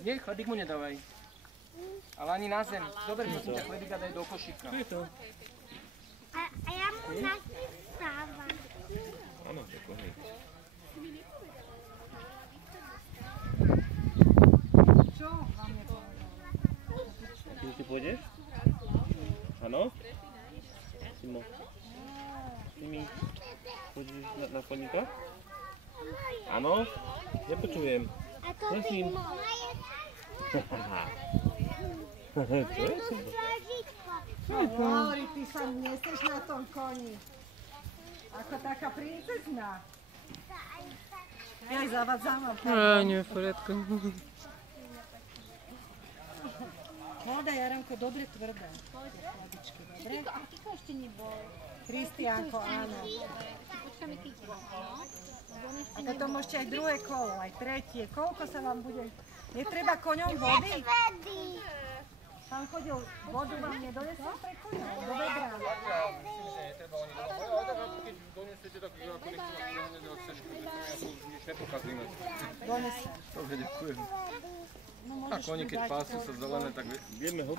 Nie, chlebík mu nedávaj. Ale ani na zem. Dobre, prosím ťa, chlebík a daj do košíka. Čo je to? A ja mu nachystávam. Áno, to je kohník. Čo vám nepovedal? Ty pôjdeš? Áno? Simo. Simi. Pôjdeš na chodníka? Áno? Nepočujem. A to Prosím. by moje... Čo je to? Lauri, ty sa nesieš na tom koni. Ako taká princezna. Ja aj zavadzám. Nie, v poriadku. Voda, Jaranko, dobre tvrdé. Chladičky, dobre? A Kiko ešte nebol. Kristiánko, áno. Počkáme Kiko. A potom môžete aj druhé kolo, aj tretie. Koľko sa vám bude... Netreba koňom vody? Tam chodil, vodu vám nedonesol pre koňov, do vedra. Netreba oni doma. Keď donesete, tak ako nechcem chceš, nič nepokazíme. Donesem. Dobre, ďakujem. A kone, keď pású sa zelené, tak Vieme ho.